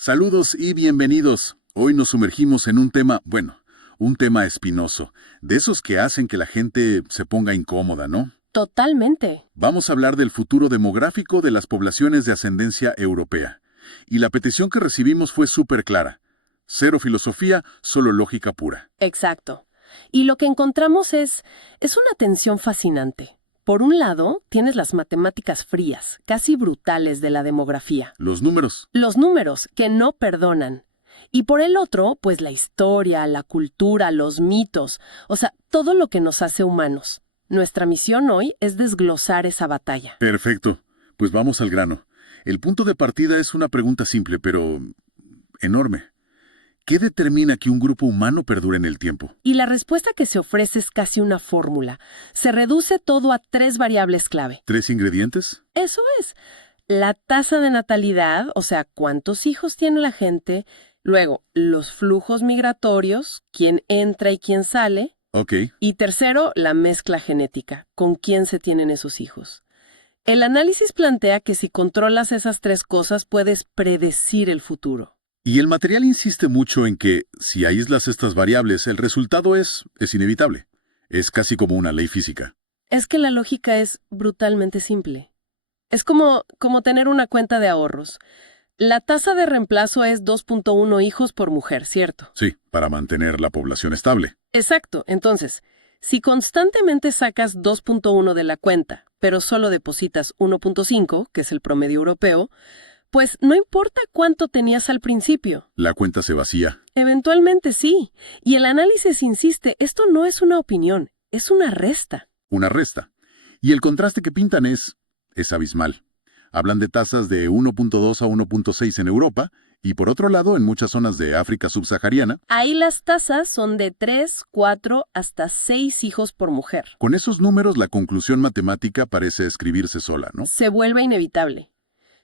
Saludos y bienvenidos. Hoy nos sumergimos en un tema, un tema espinoso, de esos que hacen que la gente se ponga incómoda, ¿no? Totalmente. Vamos a hablar del futuro demográfico de las poblaciones de ascendencia europea. Y la petición que recibimos fue súper clara. Cero filosofía, solo lógica pura. Exacto. Y lo que encontramos es una tensión fascinante. Por un lado, tienes las matemáticas frías, casi brutales de la demografía. Los números. Los números, que no perdonan. Y por el otro, pues la historia, la cultura, los mitos, o sea, todo lo que nos hace humanos. Nuestra misión hoy es desglosar esa batalla. Perfecto. Pues vamos al grano. El punto de partida es una pregunta simple, pero enorme. ¿Qué determina que un grupo humano perdure en el tiempo? Y la respuesta que se ofrece es casi una fórmula. Se reduce todo a 3 variables clave. ¿Tres ingredientes? Eso es. La tasa de natalidad, o sea, cuántos hijos tiene la gente. Luego, los flujos migratorios, quién entra y quién sale. Ok. Y tercero, la mezcla genética, con quién se tienen esos hijos. El análisis plantea que si controlas esas 3 cosas puedes predecir el futuro. Y el material insiste mucho en que, si aíslas estas variables, el resultado es inevitable. Es casi como una ley física. Es que la lógica es brutalmente simple. Es como tener una cuenta de ahorros. La tasa de reemplazo es 2.1 hijos por mujer, ¿cierto? Sí, para mantener la población estable. Exacto. Entonces, si constantemente sacas 2.1 de la cuenta, pero solo depositas 1.5, que es el promedio europeo, pues no importa cuánto tenías al principio. La cuenta se vacía. Eventualmente sí. Y el análisis insiste, esto no es una opinión, es una resta. Una resta. Y el contraste que pintan es abismal. Hablan de tasas de 1.2 a 1.6 en Europa y, por otro lado, en muchas zonas de África subsahariana. Ahí las tasas son de 3, 4 hasta 6 hijos por mujer. Con esos números, la conclusión matemática parece escribirse sola, ¿no? Se vuelve inevitable.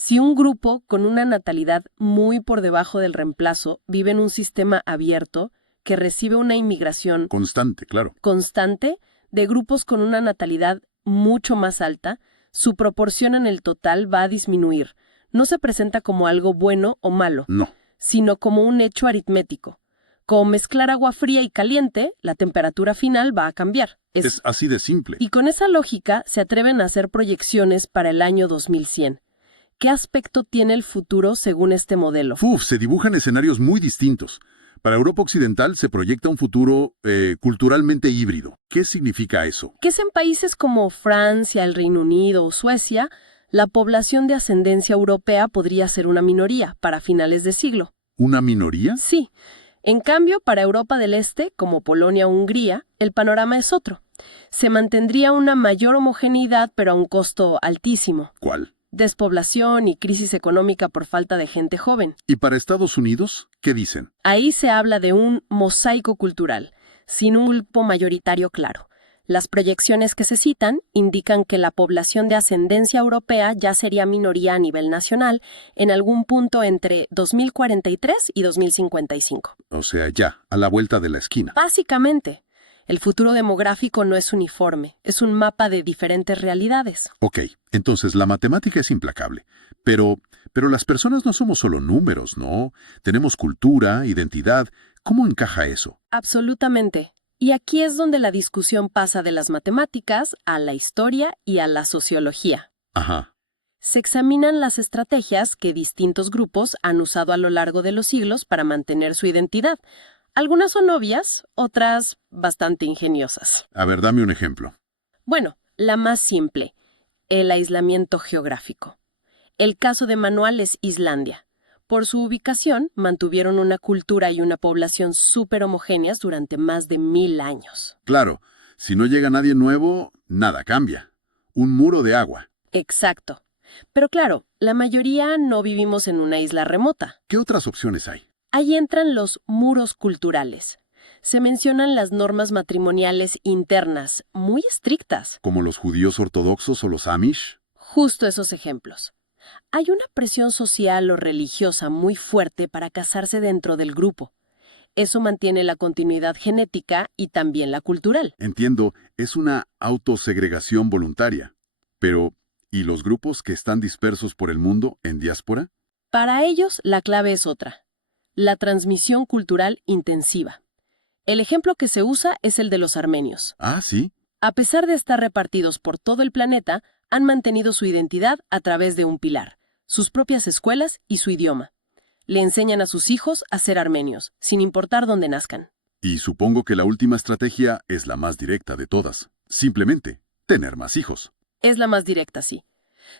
Si un grupo con una natalidad muy por debajo del reemplazo vive en un sistema abierto que recibe una inmigración Constante, claro. constante de grupos con una natalidad mucho más alta, su proporción en el total va a disminuir. No se presenta como algo bueno o malo, No. sino como un hecho aritmético. Como mezclar agua fría y caliente, la temperatura final va a cambiar. Es así de simple. Y con esa lógica se atreven a hacer proyecciones para el año 2100. ¿Qué aspecto tiene el futuro según este modelo? Se dibujan escenarios muy distintos. Para Europa Occidental se proyecta un futuro culturalmente híbrido. ¿Qué significa eso? Que es en países como Francia, el Reino Unido o Suecia, la población de ascendencia europea podría ser una minoría para finales de siglo. ¿Una minoría? Sí. En cambio, para Europa del Este, como Polonia o Hungría, el panorama es otro. Se mantendría una mayor homogeneidad, pero a un costo altísimo. ¿Cuál? Despoblación y crisis económica por falta de gente joven. ¿Y para Estados Unidos? ¿Qué dicen? Ahí se habla de un mosaico cultural, sin un grupo mayoritario claro. Las proyecciones que se citan indican que la población de ascendencia europea ya sería minoría a nivel nacional en algún punto entre 2043 y 2055. O sea, ya, a la vuelta de la esquina. Básicamente, el futuro demográfico no es uniforme, es un mapa de diferentes realidades. Ok, entonces la matemática es implacable. Pero las personas no somos solo números, ¿no? Tenemos cultura, identidad. ¿Cómo encaja eso? Absolutamente. Y aquí es donde la discusión pasa de las matemáticas a la historia y a la sociología. Ajá. Se examinan las estrategias que distintos grupos han usado a lo largo de los siglos para mantener su identidad. Algunas son obvias, otras bastante ingeniosas. A ver, dame un ejemplo. Bueno, la más simple, el aislamiento geográfico. El caso de Manual es Islandia. Por su ubicación, mantuvieron una cultura y una población súper homogéneas durante más de 1000 años. Claro, si no llega nadie nuevo, nada cambia. Un muro de agua. Exacto. Pero claro, la mayoría no vivimos en una isla remota. ¿Qué otras opciones hay? Ahí entran los muros culturales. Se mencionan las normas matrimoniales internas, muy estrictas. ¿Como los judíos ortodoxos o los Amish? Justo esos ejemplos. Hay una presión social o religiosa muy fuerte para casarse dentro del grupo. Eso mantiene la continuidad genética y también la cultural. Entiendo, es una autosegregación voluntaria. Pero, ¿y los grupos que están dispersos por el mundo en diáspora? Para ellos, la clave es otra: la transmisión cultural intensiva. El ejemplo que se usa es el de los armenios. Ah, sí. A pesar de estar repartidos por todo el planeta, han mantenido su identidad a través de un pilar, sus propias escuelas y su idioma. Le enseñan a sus hijos a ser armenios, sin importar dónde nazcan. Y supongo que la última estrategia es la más directa de todas. Simplemente, tener más hijos. Es la más directa, sí.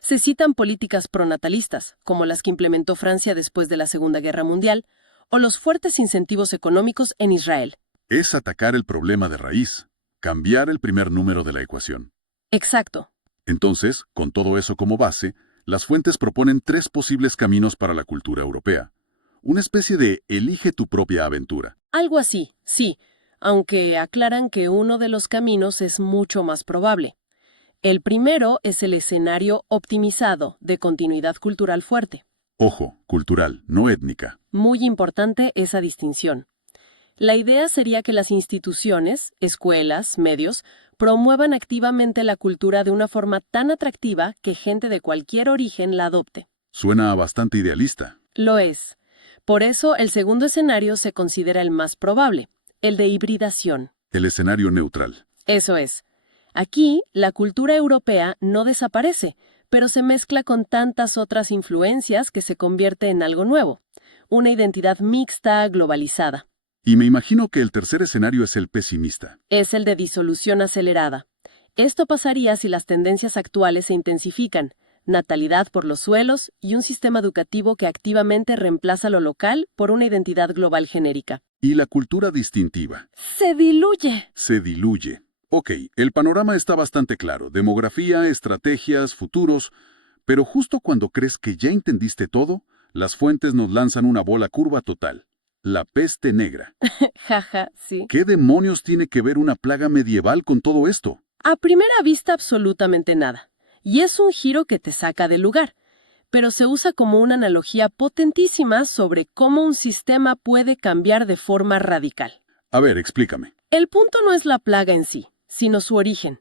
Se citan políticas pronatalistas, como las que implementó Francia después de la Segunda Guerra Mundial, o los fuertes incentivos económicos en Israel. Es atacar el problema de raíz, cambiar el primer número de la ecuación. Exacto. Entonces, con todo eso como base, las fuentes proponen 3 posibles caminos para la cultura europea. Una especie de elige tu propia aventura. Algo así, sí, aunque aclaran que uno de los caminos es mucho más probable. El primero es el escenario optimizado de continuidad cultural fuerte. Ojo, cultural, no étnica. Muy importante esa distinción. La idea sería que las instituciones, escuelas, medios, promuevan activamente la cultura de una forma tan atractiva que gente de cualquier origen la adopte. Suena bastante idealista. Lo es. Por eso, el segundo escenario se considera el más probable, el de hibridación. El escenario neutral. Eso es. Aquí, la cultura europea no desaparece, pero se mezcla con tantas otras influencias que se convierte en algo nuevo, una identidad mixta, globalizada. Y me imagino que el tercer escenario es el pesimista. Es el de disolución acelerada. Esto pasaría si las tendencias actuales se intensifican: natalidad por los suelos y un sistema educativo que activamente reemplaza lo local por una identidad global genérica. Y la cultura distintiva. ¡Se diluye! Se diluye. Ok, el panorama está bastante claro. Demografía, estrategias, futuros. Pero justo cuando crees que ya entendiste todo, las fuentes nos lanzan una bola curva total. La peste negra. Jaja, sí. ¿Qué demonios tiene que ver una plaga medieval con todo esto? A primera vista, absolutamente nada. Y es un giro que te saca del lugar. Pero se usa como una analogía potentísima sobre cómo un sistema puede cambiar de forma radical. A ver, explícame. El punto no es la plaga en sí, sino su origen.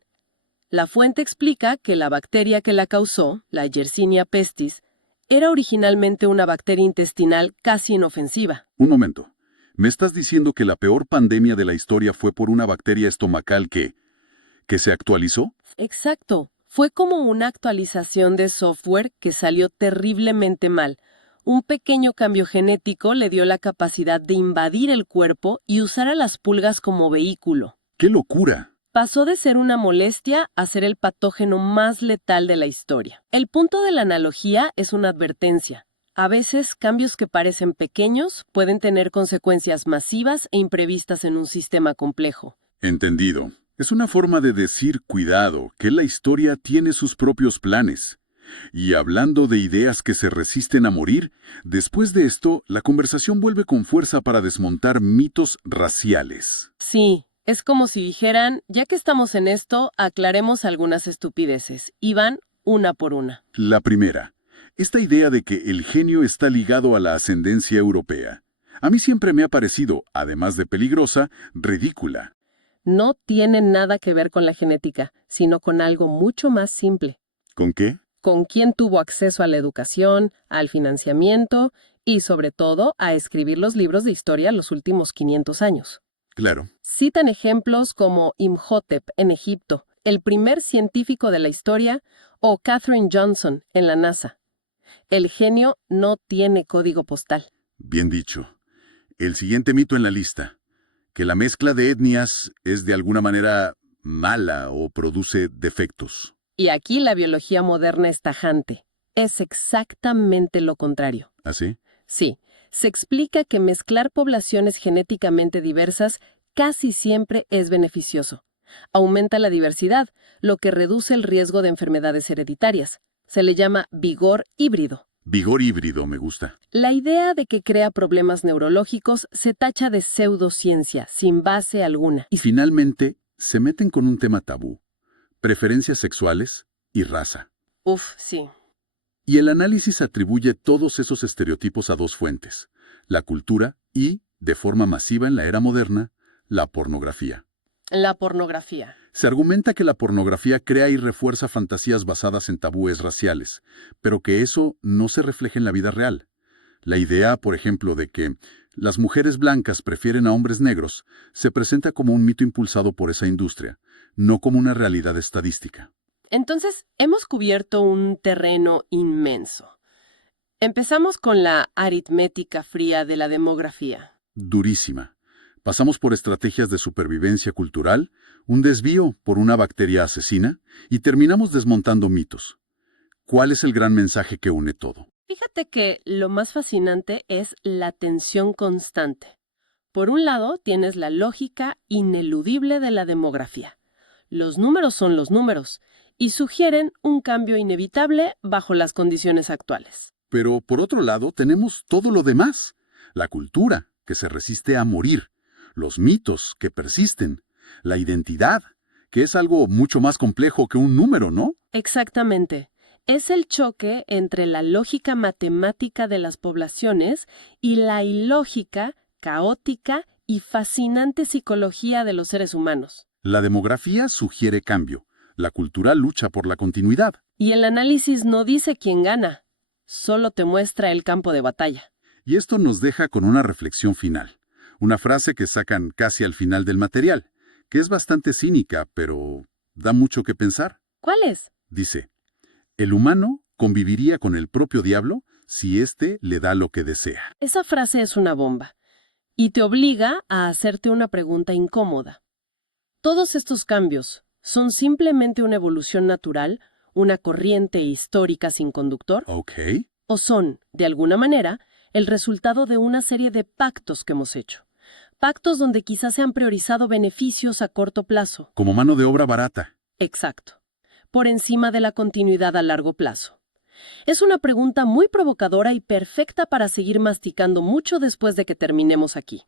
La fuente explica que la bacteria que la causó, la Yersinia pestis, era originalmente una bacteria intestinal casi inofensiva. Un momento. ¿Me estás diciendo que la peor pandemia de la historia fue por una bacteria estomacal que se actualizó? Exacto. Fue como una actualización de software que salió terriblemente mal. Un pequeño cambio genético le dio la capacidad de invadir el cuerpo y usar a las pulgas como vehículo. ¡Qué locura! Pasó de ser una molestia a ser el patógeno más letal de la historia. El punto de la analogía es una advertencia. A veces, cambios que parecen pequeños pueden tener consecuencias masivas e imprevistas en un sistema complejo. Entendido. Es una forma de decir, cuidado, que la historia tiene sus propios planes. Y hablando de ideas que se resisten a morir, después de esto, la conversación vuelve con fuerza para desmontar mitos raciales. Sí. Es como si dijeran, ya que estamos en esto, aclaremos algunas estupideces, y van una por una. La primera, esta idea de que el genio está ligado a la ascendencia europea. A mí siempre me ha parecido, además de peligrosa, ridícula. No tiene nada que ver con la genética, sino con algo mucho más simple. ¿Con qué? Con quién tuvo acceso a la educación, al financiamiento y, sobre todo, a escribir los libros de historia los últimos 500 años. Claro. Citan ejemplos como Imhotep en Egipto, el primer científico de la historia, o Katherine Johnson en la NASA. El genio no tiene código postal. Bien dicho. El siguiente mito en la lista, que la mezcla de etnias es de alguna manera mala o produce defectos. Y aquí la biología moderna es tajante. Es exactamente lo contrario. ¿Así? Sí. Se explica que mezclar poblaciones genéticamente diversas casi siempre es beneficioso. Aumenta la diversidad, lo que reduce el riesgo de enfermedades hereditarias. Se le llama vigor híbrido. Vigor híbrido me gusta. La idea de que crea problemas neurológicos se tacha de pseudociencia, sin base alguna. Y finalmente, se meten con un tema tabú: preferencias sexuales y raza. Uf, sí. Y el análisis atribuye todos esos estereotipos a 2 fuentes: la cultura y, de forma masiva en la era moderna, la pornografía. La pornografía. Se argumenta que la pornografía crea y refuerza fantasías basadas en tabúes raciales, pero que eso no se refleja en la vida real. La idea, por ejemplo, de que las mujeres blancas prefieren a hombres negros se presenta como un mito impulsado por esa industria, no como una realidad estadística. Entonces, hemos cubierto un terreno inmenso. Empezamos con la aritmética fría de la demografía. Durísima. Pasamos por estrategias de supervivencia cultural, un desvío por una bacteria asesina y terminamos desmontando mitos. ¿Cuál es el gran mensaje que une todo? Fíjate que lo más fascinante es la tensión constante. Por un lado, tienes la lógica ineludible de la demografía. Los números son los números y sugieren un cambio inevitable bajo las condiciones actuales. Pero por otro lado tenemos todo lo demás. La cultura, que se resiste a morir. Los mitos, que persisten. La identidad, que es algo mucho más complejo que un número, ¿no? Exactamente. Es el choque entre la lógica matemática de las poblaciones y la ilógica, caótica y fascinante psicología de los seres humanos. La demografía sugiere cambio. La cultura lucha por la continuidad. Y el análisis no dice quién gana, solo te muestra el campo de batalla. Y esto nos deja con una reflexión final. Una frase que sacan casi al final del material, que es bastante cínica, pero da mucho que pensar. ¿Cuál es? Dice: el humano conviviría con el propio diablo si éste le da lo que desea. Esa frase es una bomba y te obliga a hacerte una pregunta incómoda. ¿Todos estos cambios son simplemente una evolución natural, una corriente histórica sin conductor? Ok. ¿O son, de alguna manera, el resultado de una serie de pactos que hemos hecho? Pactos donde quizás se han priorizado beneficios a corto plazo. Como mano de obra barata. Exacto. Por encima de la continuidad a largo plazo. Es una pregunta muy provocadora y perfecta para seguir masticando mucho después de que terminemos aquí.